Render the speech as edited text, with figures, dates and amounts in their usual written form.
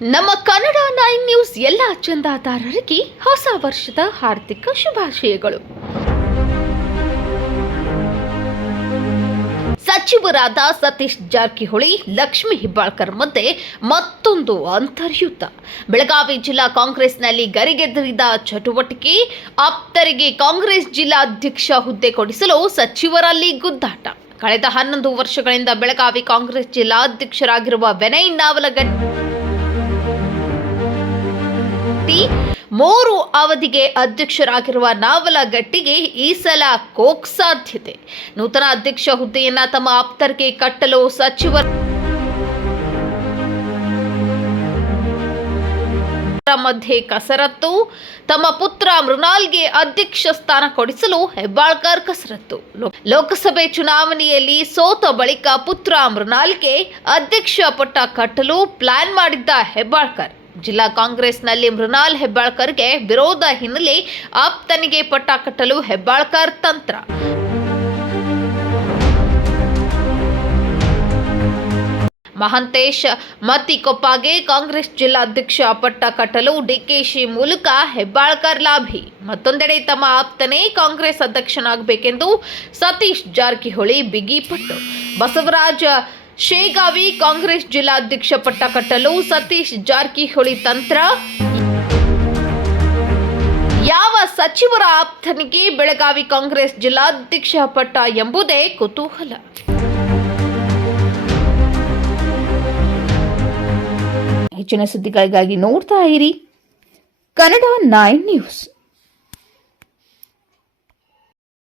ನಮ್ಮ ಕನ್ನಡ 9 ನ್ಯೂಸ್ ಎಲ್ಲ ಚಂದಾದಾರರಿಗೆ ಹೊಸ ವರ್ಷದ ಹಾರ್ದಿಕ ಶುಭಾಶಯಗಳು. ಸಚಿವರಾದ ಸತೀಶ್ ಜಾರಕಿಹೊಳಿ, ಲಕ್ಷ್ಮೀ ಹೆಬ್ಬಾಳ್ಕರ್ ಮಧ್ಯೆ ಮತ್ತೊಂದು ಅಂತರ್ಯುದ್ಧ. ಬೆಳಗಾವಿ ಜಿಲ್ಲಾ ಕಾಂಗ್ರೆಸ್ನಲ್ಲಿ ಗರಿಗೆದರಿದ ಚಟುವಟಿಕೆ. ಆಪ್ತರಿಗೆ ಕಾಂಗ್ರೆಸ್ ಜಿಲ್ಲಾಧ್ಯಕ್ಷ ಹುದ್ದೆ ಕೊಡಿಸಲು ಸಚಿವರಲ್ಲಿ ಗುದ್ದಾಟ. ಕಳೆದ 11 ವರ್ಷಗಳಿಂದ ಬೆಳಗಾವಿ ಕಾಂಗ್ರೆಸ್ ಜಿಲ್ಲಾಧ್ಯಕ್ಷರಾಗಿರುವ ವಿನಯ್ ನಾವಲಗಟ್ಟಿ 3 ಅವಧಿಗೆ ಅಧ್ಯಕ್ಷರಾಗಿರುವ ನಾವಲಗಟ್ಟಿಗೆ ಈ ಸಲ ಕೋಕ್ ಸಾಧ್ಯತೆ. ನೂತನ ಅಧ್ಯಕ್ಷ ಹುದ್ದೆಯನ್ನ ತಮ್ಮ ಆಪ್ತರಿಗೆ ಕಟ್ಟಲು ಸಚಿವರ ಮಧ್ಯೆ ಕಸರತ್ತು. ತಮ್ಮ ಪುತ್ರ ಮೃಣಾಲ್ಗೆ ಅಧ್ಯಕ್ಷ ಸ್ಥಾನ ಕೊಡಿಸಲು ಹೆಬ್ಬಾಳ್ಕರ್ ಕಸರತ್ತು. ಲೋಕಸಭೆ ಚುನಾವಣೆಯಲ್ಲಿ ಸೋತ ಬಳಿಕ ಪುತ್ರ ಮೃಣಾಲ್ಗೆ ಅಧ್ಯಕ್ಷ ಪಟ್ಟ ಕಟ್ಟಲು ಪ್ಲಾನ್ ಮಾಡಿದ್ದ ಹೆಬ್ಬಾಳ್ಕರ್. ಜಿಲ್ಲಾ ಕಾಂಗ್ರೆಸ್ನಲ್ಲಿ ಮೃಣಾಲ್ ಹೆಬ್ಬಾಳ್ಕರ್ಗೆ ವಿರೋಧ ಹಿನ್ನೆಲೆ ಆಪ್ತನಿಗೆ ಪಟ್ಟ ಕಟ್ಟಲು ಹೆಬ್ಬಾಳ್ಕರ್ ತಂತ್ರ. ಮಹಂತೇಶ್ ಮತ್ತಿಕೊಪ್ಪಗೆ ಕಾಂಗ್ರೆಸ್ ಜಿಲ್ಲಾಧ್ಯಕ್ಷ ಪಟ್ಟ ಕಟ್ಟಲು ಡಿಕೆಶಿ ಮೂಲಕ ಹೆಬ್ಬಾಳ್ಕರ್ ಲಾಭಿ. ಮತ್ತೊಂದೆಡೆ ತಮ್ಮ ಆಪ್ತನೇ ಕಾಂಗ್ರೆಸ್ ಅಧ್ಯಕ್ಷನಾಗಬೇಕೆಂದು ಸತೀಶ್ ಜಾರಕಿಹೊಳಿ ಬಿಗಿಪಟ್ಟು. ಬಸವರಾಜ ಶೇಗಾವಿ ಕಾಂಗ್ರೆಸ್ ಜಿಲ್ಲಾಧ್ಯಕ್ಷ ಪಟ್ಟ ಕಟ್ಟಲು ಸತೀಶ್ ಜಾರಕಿಹೊಳಿ ತಂತ್ರ. ಯಾವ ಸಚಿವರ ಆಪ್ತನಿಗೆ ಬೆಳಗಾವಿ ಕಾಂಗ್ರೆಸ್ ಜಿಲ್ಲಾಧ್ಯಕ್ಷ ಪಟ್ಟ ಎಂಬುದೇ ಕುತೂಹಲ. ಹೆಚ್ಚಿನ ಸುದ್ದಿಗಳಿಗಾಗಿ ನೋಡ್ತಾ ಇರಿ ಕನ್ನಡ 9 ನ್ಯೂಸ್.